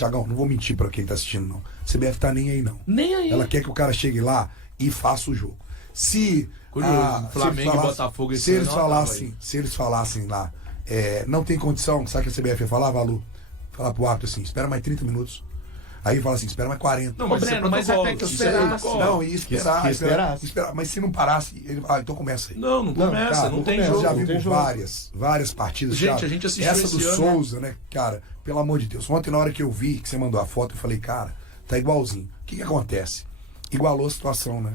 Thiagão, não vou mentir pra quem tá assistindo, não. A CBF tá nem aí, não. Nem aí. Ela quer que o cara chegue lá e faça o jogo. Se Flamengo e Botafogo se eles falassem lá, não tem condição, sabe o que a CBF ia falar, Valu? Falar pro árbitro assim, espera mais 30 minutos. Aí fala assim, espera mais 40. Não, mas, Breno, mas até que esperasse. Não, ia esperar. Mas se não parasse, ele fala, então começa aí. Não começa, cara, não tem jogo. Já vimos várias partidas. Gente, cara, a gente assistiu essa esse do ano, Souza, né, cara, pelo amor de Deus. Ontem, na hora que eu vi, que você mandou a foto, eu falei, cara, tá igualzinho. O que acontece? Igualou a situação, né?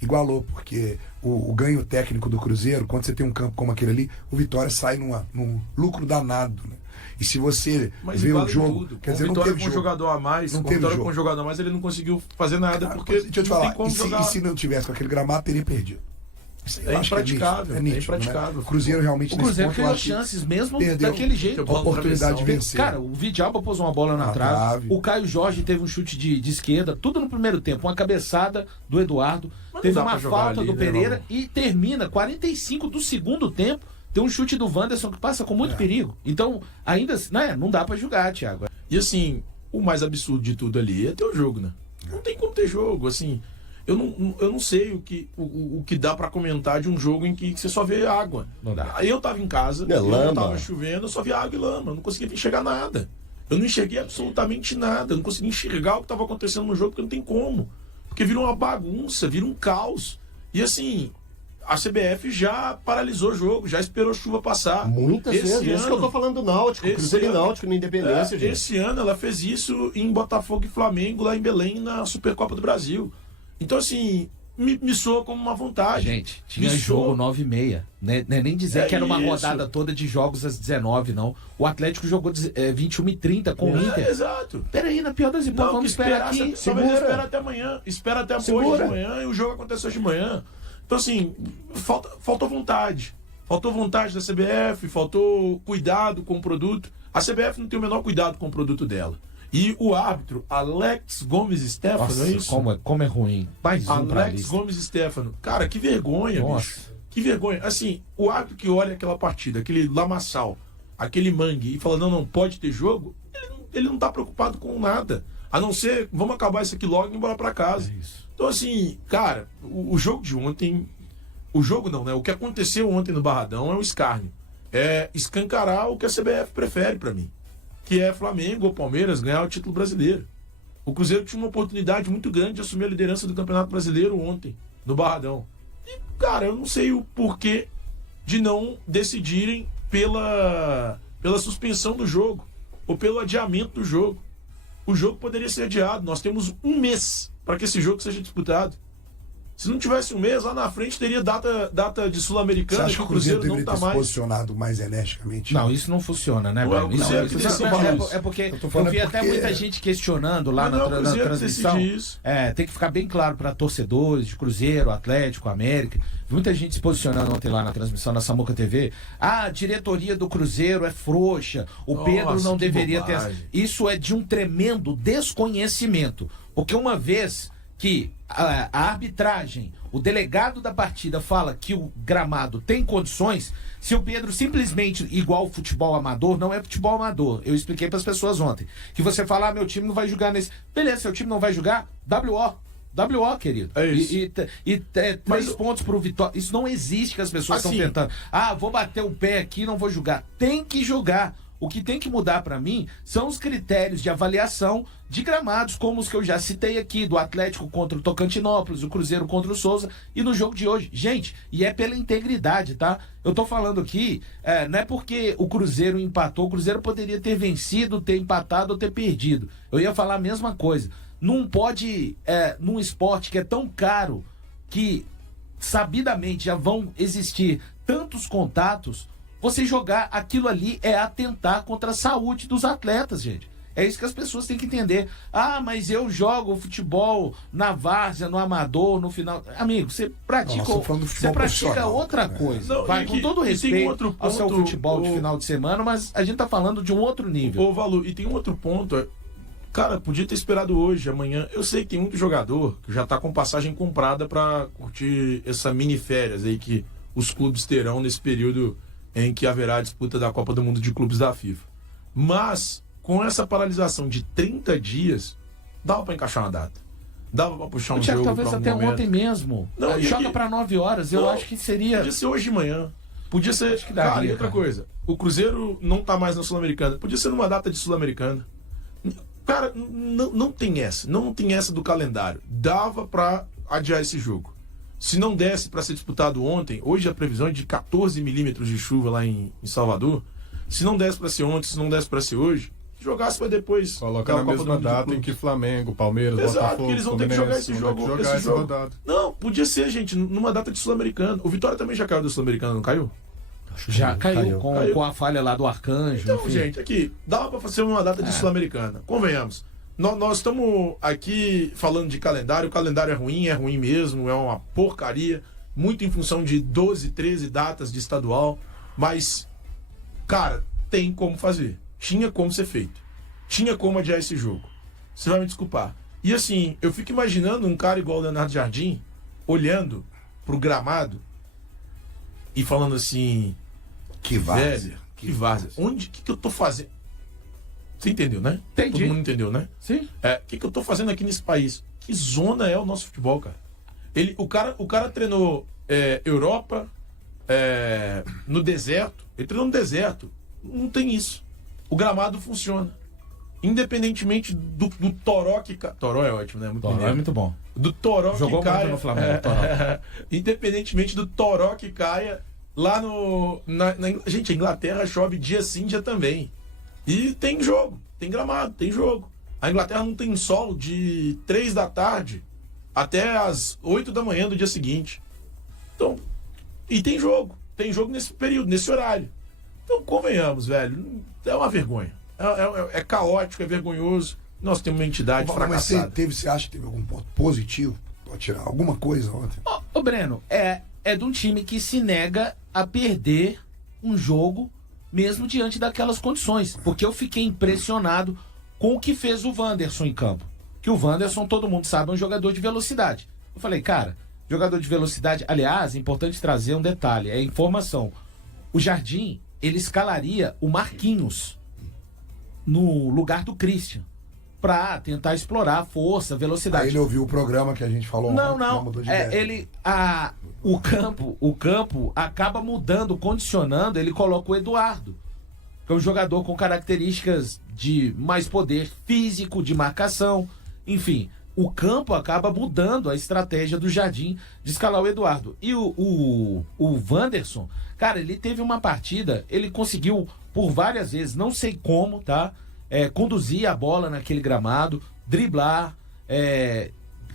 Igualou, porque o ganho técnico do Cruzeiro, quando você tem um campo como aquele ali, o Vitória sai num lucro danado, né? E se você vê o jogo, quer dizer, não teve com um jogador a mais, não teve jogo. Com um jogador a mais, ele não conseguiu fazer nada, porque deixa eu te falar, e se não tivesse com aquele gramado, teria perdido. É impraticável, né? O Cruzeiro realmente o Cruzeiro criou chances mesmo daquele jeito. A oportunidade de vencer. Cara, o Vidalba pôs uma bola na trave. O Caio Jorge teve um chute de esquerda, tudo no primeiro tempo. Uma cabeçada do Eduardo. Teve uma falta do Pereira e termina 45 do segundo tempo. Tem um chute do Wanderson que passa com muito perigo. Então, ainda não dá pra julgar, Thiago. E assim, o mais absurdo de tudo ali é ter o jogo, né? Não tem como ter jogo, assim. Eu não sei o que dá pra comentar de um jogo em que você só vê água. Não dá. Aí eu tava em casa, eu tava chovendo, eu só via água e lama. Eu não conseguia enxergar nada. Eu não enxerguei absolutamente nada. Eu não conseguia enxergar o que estava acontecendo no jogo, porque não tem como. Porque vira uma bagunça, vira um caos. E assim, a CBF já paralisou o jogo, já esperou a chuva passar. Muitas vezes. Isso que eu tô falando do Náutico, Cruzeiro e Náutico, na Independência, gente. Esse ano ela fez isso em Botafogo e Flamengo, lá em Belém, na Supercopa do Brasil. Então, assim, me soa como uma vontade. Gente, tinha jogo 9h30. Né? Nem dizer que era uma rodada toda de jogos às 19, não. O Atlético jogou 21h30 com o Inter. Exato. Peraí, na pior das hipóteses, vamos esperar aqui. Espera até amanhã. Espera até hoje de manhã e o jogo acontece hoje de manhã. Então, assim, faltou vontade. Faltou vontade da CBF, faltou cuidado com o produto. A CBF não tem o menor cuidado com o produto dela. E o árbitro, Alex Gomes Stefano, nossa, é isso? Como é ruim. Mais um Alex Gomes Stefano. Cara, que vergonha, bicho. Que vergonha. Assim, o árbitro que olha aquela partida, aquele lamaçal, aquele mangue, e fala, não pode ter jogo, ele não tá preocupado com nada. A não ser, vamos acabar isso aqui logo e ir embora pra casa. É isso. Então, assim, cara, o jogo de ontem... O jogo não, né? O que aconteceu ontem no Barradão é um escárnio. É escancarar o que a CBF prefere pra mim. Que é Flamengo ou Palmeiras ganhar o título brasileiro. O Cruzeiro tinha uma oportunidade muito grande de assumir a liderança do Campeonato Brasileiro ontem, no Barradão. E, cara, eu não sei o porquê de não decidirem pela suspensão do jogo ou pelo adiamento do jogo. O jogo poderia ser adiado. Nós temos um mês para que esse jogo seja disputado. Se não tivesse um mês, lá na frente teria data de Sul-Americana. Você acha que o Cruzeiro deveria ter se posicionado mais energicamente? Não, isso não funciona, né, Bruno? É porque eu vi até muita gente questionando lá na transmissão. Tem que ficar bem claro para torcedores de Cruzeiro, Atlético, América. Muita gente se posicionando ontem lá na transmissão na Samuca TV. A diretoria do Cruzeiro é frouxa. O Pedro não deveria ter. Isso é de um tremendo desconhecimento. Porque uma vez que a arbitragem, o delegado da partida fala que o gramado tem condições, se o Pedro simplesmente, igual o futebol amador, não é futebol amador, eu expliquei para as pessoas ontem, que você fala, meu time não vai jogar nesse... Beleza, seu time não vai jogar, WO, querido. É isso. E 3 pontos pro Vitória. Isso não existe, que as pessoas estão tentando. Vou bater o pé aqui, não vou jogar. Tem que jogar. O que tem que mudar para mim são os critérios de avaliação de gramados, como os que eu já citei aqui, do Atlético contra o Tocantinópolis, o Cruzeiro contra o Souza, e no jogo de hoje. Gente, e é pela integridade, tá? Eu tô falando aqui, não é porque o Cruzeiro empatou, o Cruzeiro poderia ter vencido, ter empatado ou ter perdido. Eu ia falar a mesma coisa. Não pode, num esporte que é tão caro, que sabidamente já vão existir tantos contatos, você jogar aquilo ali é atentar contra a saúde dos atletas, gente. É isso que as pessoas têm que entender. Mas eu jogo futebol na várzea, no amador, no final... Amigo, você pratica, outra coisa. Não, com todo respeito ao seu futebol de final de semana, mas a gente tá falando de um outro nível. Ô, Valu, e tem um outro ponto. Cara, podia ter esperado hoje, amanhã. Eu sei que tem muito jogador que já tá com passagem comprada para curtir essa mini férias aí que os clubes terão nesse período em que haverá a disputa da Copa do Mundo de Clubes da FIFA. Mas, com essa paralisação de 30 dias, dava pra encaixar uma data. Dava pra puxar um Thiago, jogo talvez pra um até momento. ontem mesmo. Não, Joga pra 9 horas, eu Não, acho que seria... Podia ser hoje de manhã. Podia ser... que daria, cara, e outra cara. coisa. O Cruzeiro não tá mais na Sul-Americana. Podia ser numa data de Sul-Americana. Cara, não tem essa. Não tem essa do calendário. Dava pra adiar esse jogo. Se não desse pra ser disputado ontem, hoje a previsão é de 14 milímetros de chuva lá em Salvador. Se não desse pra ser ontem, se não desse pra ser hoje, jogasse pra depois. Coloca da na Copa mesma do data Clube. em que Flamengo, Palmeiras, Exato, Botafogo, porque eles vão ter que jogar esse Fluminense, jogo. vão ter que jogar esse essa jogo. rodada. Não, podia ser, gente, numa data de Sul-Americana. O Vitória também já caiu do Sul-Americana, não caiu? Já caiu, Caiu. com a falha lá do Arcanjo. Então, enfim. gente, aqui, dava pra fazer uma data de Sul-Americana. Convenhamos. Nós estamos aqui falando de calendário. O calendário é ruim mesmo, é uma porcaria. Muito em função de 12, 13 datas de estadual. Mas, cara, tem como fazer. Tinha como ser feito. Tinha como adiar esse jogo. Você vai me desculpar. E assim, eu fico imaginando um cara igual o Leonardo Jardim, olhando pro gramado e falando assim... Que várzea. Velho, que várzea. Onde, que eu tô fazendo? Você entendeu, né? Entendi. Todo mundo entendeu, né? Sim. O que eu tô fazendo aqui nesse país? Que zona é o nosso futebol, cara? O cara treinou Europa, no deserto. Ele treinou no deserto. Não tem isso. O gramado funciona. Independentemente do toró que cai. Toró é ótimo, né? Muito Toró mineiro. é muito bom. Do toró Jogou que caia. muito no Flamengo, toró. Independentemente do toró que caia lá no. Gente, a Inglaterra chove dia sim, dia também. E tem jogo, tem gramado, tem jogo. A Inglaterra não tem sol de 3 da tarde até as 8 da manhã do dia seguinte. Então, e tem jogo nesse período, nesse horário. Então, convenhamos, velho, é uma vergonha. É caótico, é vergonhoso. Nós temos uma entidade Mas fracassada. você acha que teve algum ponto positivo? Pode tirar alguma coisa ontem? Ô, Breno, é de um time que se nega a perder um jogo mesmo diante daquelas condições. Porque eu fiquei impressionado com o que fez o Wanderson em campo. Que o Wanderson, todo mundo sabe, é um jogador de velocidade. Eu falei, cara, jogador de velocidade... Aliás, é importante trazer um detalhe, é informação. O Jardim, ele escalaria o Marquinhos no lugar do Christian, pra tentar explorar a força, velocidade. Aí ele ouviu o programa que a gente falou ontem, Não. mudou de ideia. O campo acaba mudando, condicionando, ele coloca o Eduardo, que é um jogador com características de mais poder físico, de marcação, enfim. O campo acaba mudando a estratégia do Jardim de escalar o Eduardo. E o Wanderson, cara, ele teve uma partida, ele conseguiu por várias vezes, não sei como, tá? Conduzir a bola naquele gramado, driblar,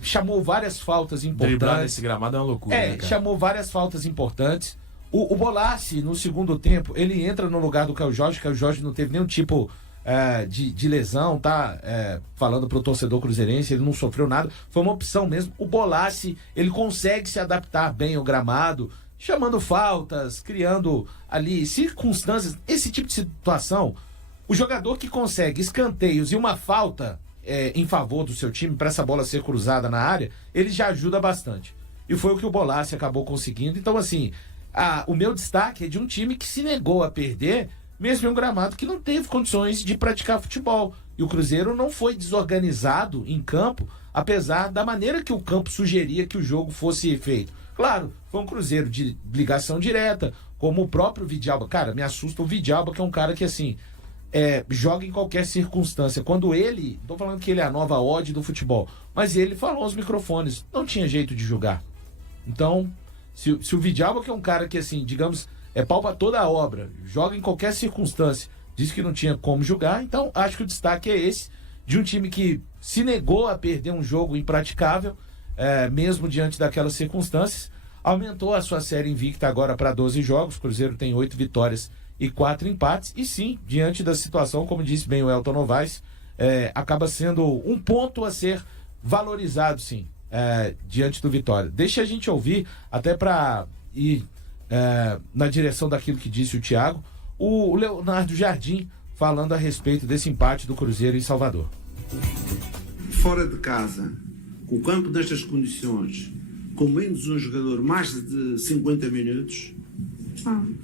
chamou várias faltas importantes. Driblar nesse gramado é uma loucura, né, cara? Chamou várias faltas importantes. O Bolassi, no segundo tempo, ele entra no lugar do Caio Jorge não teve nenhum tipo de lesão, tá? Falando pro torcedor cruzeirense, ele não sofreu nada. Foi uma opção mesmo. O Bolassi, ele consegue se adaptar bem ao gramado, chamando faltas, criando ali circunstâncias. Esse tipo de situação, o jogador que consegue escanteios e uma falta em favor do seu time, para essa bola ser cruzada na área, ele já ajuda bastante. E foi o que o Bolassi acabou conseguindo. Então, assim, o meu destaque é de um time que se negou a perder, mesmo em um gramado que não teve condições de praticar futebol. E o Cruzeiro não foi desorganizado em campo, apesar da maneira que o campo sugeria que o jogo fosse feito. Claro, foi um Cruzeiro de ligação direta, como o próprio Vidalba. Cara, me assusta o Vidalba, que é um cara que, assim, joga em qualquer circunstância. Quando ele, não tô falando que ele é a nova odd do futebol, mas ele falou aos microfones, não tinha jeito de jogar. Então, se o Vidalba, que é um cara que, assim, digamos, pau pra toda a obra, joga em qualquer circunstância, disse que não tinha como jogar, então acho que o destaque é esse, de um time que se negou a perder um jogo impraticável, mesmo diante daquelas circunstâncias, aumentou a sua série invicta agora para 12 jogos, o Cruzeiro tem 8 vitórias e 4 empates, e sim, diante da situação, como disse bem o Elton Novaes, acaba sendo um ponto a ser valorizado, sim, diante do Vitória. Deixa a gente ouvir, até para ir na direção daquilo que disse o Thiago, o Leonardo Jardim falando a respeito desse empate do Cruzeiro em Salvador. Fora de casa, com o campo nestas condições, com menos um jogador mais de 50 minutos,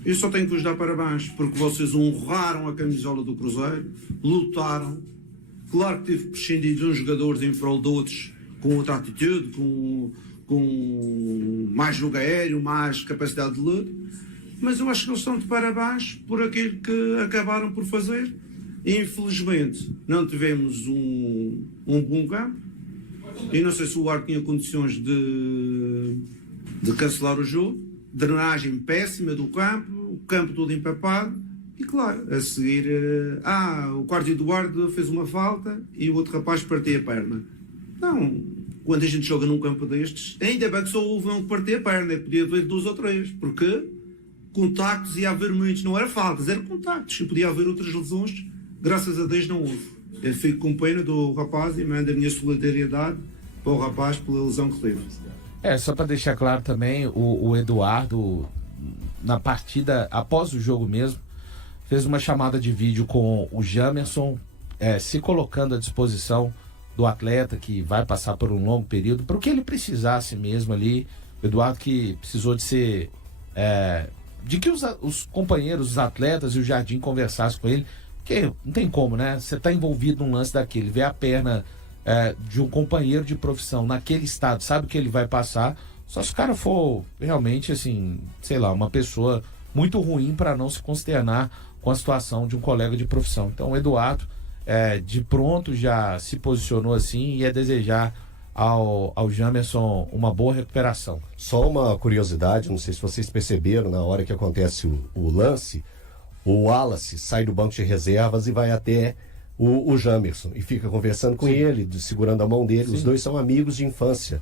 Eu só tenho que vos dar parabéns, porque vocês honraram a camisola do Cruzeiro, lutaram. Claro que tive que prescindir de uns jogadores em prol de outros, com outra atitude, com mais jogo aéreo, mais capacidade de luta, mas eu acho que eles estão de parabéns por aquilo que acabaram por fazer. Infelizmente, não tivemos um bom campo, e não sei se o Ar tinha condições de cancelar o jogo. Drenagem péssima do campo, o campo todo empapado, e claro, a seguir, o quarto Eduardo fez uma falta e o outro rapaz partiu a perna. Não, quando a gente joga num campo destes, ainda bem que só houve um que partiu a perna, podia haver 2 ou 3, porque contactos ia haver muitos, não era faltas, eram contactos, e podia haver outras lesões, graças a Deus não houve. Eu fico com pena do rapaz e mando a minha solidariedade para o rapaz pela lesão que teve. Só para deixar claro também, o Eduardo, na partida, após o jogo mesmo, fez uma chamada de vídeo com o Jamerson, se colocando à disposição do atleta que vai passar por um longo período, para o que ele precisasse mesmo ali. O Eduardo que precisou de ser... de que os companheiros, os atletas e o Jardim conversassem com ele, porque não tem como, né? Você está envolvido num lance daquele, vê a perna de um companheiro de profissão naquele estado, sabe o que ele vai passar, só se o cara for realmente, assim, sei lá, uma pessoa muito ruim para não se consternar com a situação de um colega de profissão. Então o Eduardo, de pronto, já se posicionou assim e ia desejar ao Jamerson uma boa recuperação. Só uma curiosidade, não sei se vocês perceberam, na hora que acontece o lance, o Wallace sai do banco de reservas e vai até o Jamerson e fica conversando com ele, segurando a mão dele. Sim. Os dois são amigos de infância.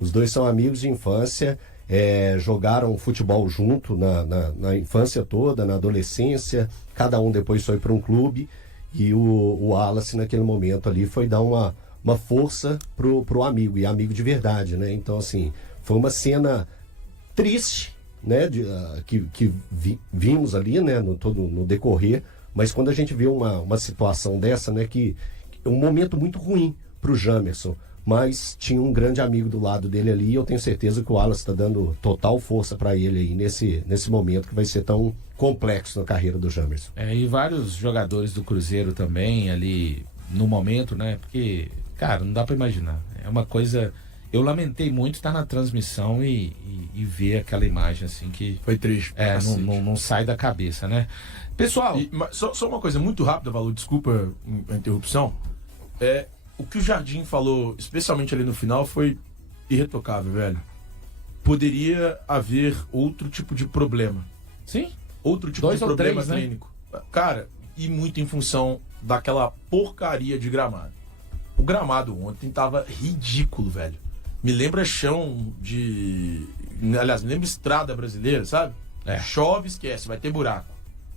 Os dois são amigos de infância, jogaram futebol junto na infância toda, na adolescência. Cada um depois foi para um clube e o Wallace naquele momento ali foi dar uma força pro amigo, e amigo de verdade, né? Então, assim, foi uma cena triste, né? Que vimos ali, né? No decorrer. Mas quando a gente vê uma situação dessa, né, que é um momento muito ruim para o Jamerson, mas tinha um grande amigo do lado dele ali, e eu tenho certeza que o Wallace está dando total força para ele aí nesse momento que vai ser tão complexo na carreira do Jamerson. E vários jogadores do Cruzeiro também ali no momento, né, porque, cara, não dá para imaginar. É uma coisa... Eu lamentei muito estar na transmissão e ver aquela imagem assim que... Foi triste. Não sai da cabeça, né? Pessoal... Só uma coisa muito rápida, Valor, desculpa a interrupção. O que o Jardim falou, especialmente ali no final, foi irretocável, velho. Poderia haver outro tipo de problema. Sim. Outro tipo de problema clínico. Né? Cara, e muito em função daquela porcaria de gramado. O gramado ontem tava ridículo, velho. Me lembra chão de... Aliás, me lembra estrada brasileira, sabe? Chove, esquece, vai ter buraco.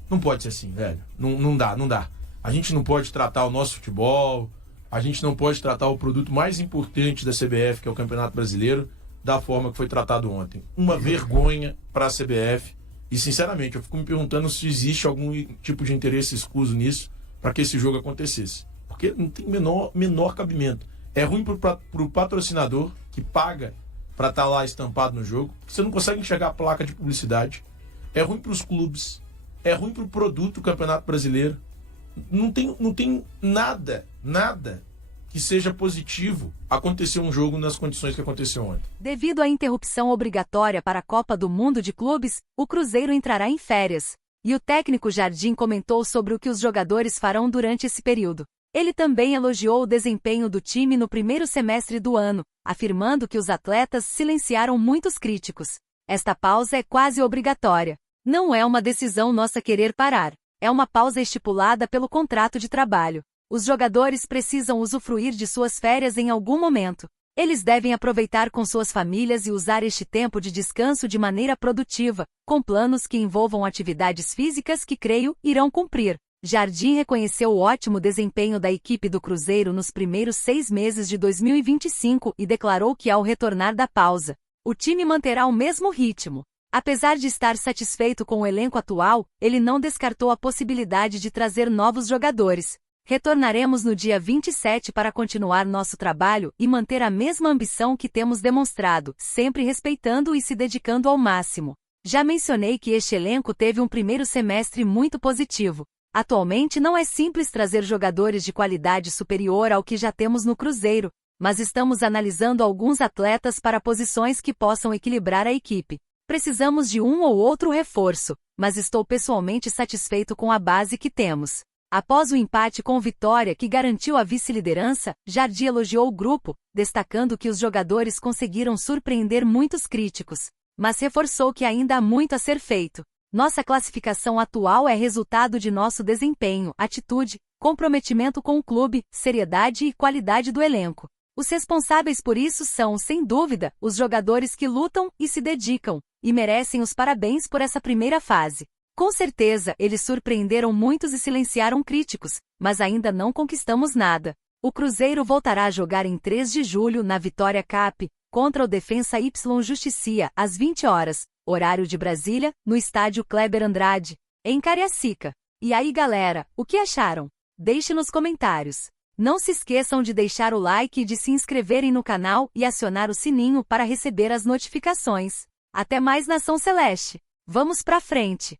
Não pode ser assim, velho. Não dá. A gente não pode tratar o nosso futebol, a gente não pode tratar o produto mais importante da CBF, que é o Campeonato Brasileiro, da forma que foi tratado ontem. Uma vergonha para a CBF. E, sinceramente, eu fico me perguntando se existe algum tipo de interesse escuso nisso para que esse jogo acontecesse. Porque não tem menor cabimento. É ruim pro patrocinador que paga para estar lá estampado no jogo. Você não consegue enxergar a placa de publicidade. É ruim para os clubes. É ruim para o produto do Campeonato Brasileiro. Não tem nada que seja positivo acontecer um jogo nas condições que aconteceu ontem. Devido à interrupção obrigatória para a Copa do Mundo de Clubes, o Cruzeiro entrará em férias. E o técnico Jardim comentou sobre o que os jogadores farão durante esse período. Ele também elogiou o desempenho do time no primeiro semestre do ano, afirmando que os atletas silenciaram muitos críticos. Esta pausa é quase obrigatória. Não é uma decisão nossa querer parar. É uma pausa estipulada pelo contrato de trabalho. Os jogadores precisam usufruir de suas férias em algum momento. Eles devem aproveitar com suas famílias e usar este tempo de descanso de maneira produtiva, com planos que envolvam atividades físicas que, creio, irão cumprir. Jardim reconheceu o ótimo desempenho da equipe do Cruzeiro nos primeiros 6 meses de 2025 e declarou que, ao retornar da pausa, o time manterá o mesmo ritmo. Apesar de estar satisfeito com o elenco atual, ele não descartou a possibilidade de trazer novos jogadores. Retornaremos no dia 27 para continuar nosso trabalho e manter a mesma ambição que temos demonstrado, sempre respeitando e se dedicando ao máximo. Já mencionei que este elenco teve um primeiro semestre muito positivo. Atualmente não é simples trazer jogadores de qualidade superior ao que já temos no Cruzeiro, mas estamos analisando alguns atletas para posições que possam equilibrar a equipe. Precisamos de um ou outro reforço, mas estou pessoalmente satisfeito com a base que temos. Após o empate com o Vitória que garantiu a vice-liderança, Jardim elogiou o grupo, destacando que os jogadores conseguiram surpreender muitos críticos, mas reforçou que ainda há muito a ser feito. Nossa classificação atual é resultado de nosso desempenho, atitude, comprometimento com o clube, seriedade e qualidade do elenco. Os responsáveis por isso são, sem dúvida, os jogadores que lutam e se dedicam, e merecem os parabéns por essa primeira fase. Com certeza, eles surpreenderam muitos e silenciaram críticos, mas ainda não conquistamos nada. O Cruzeiro voltará a jogar em 3 de julho na Vitória Cup, contra o Defensa Y Justicia, às 20 horas, horário de Brasília, no estádio Kleber Andrade, em Cariacica. E aí galera, o que acharam? Deixe nos comentários. Não se esqueçam de deixar o like e de se inscreverem no canal e acionar o sininho para receber as notificações. Até mais, Nação Celeste! Vamos pra frente!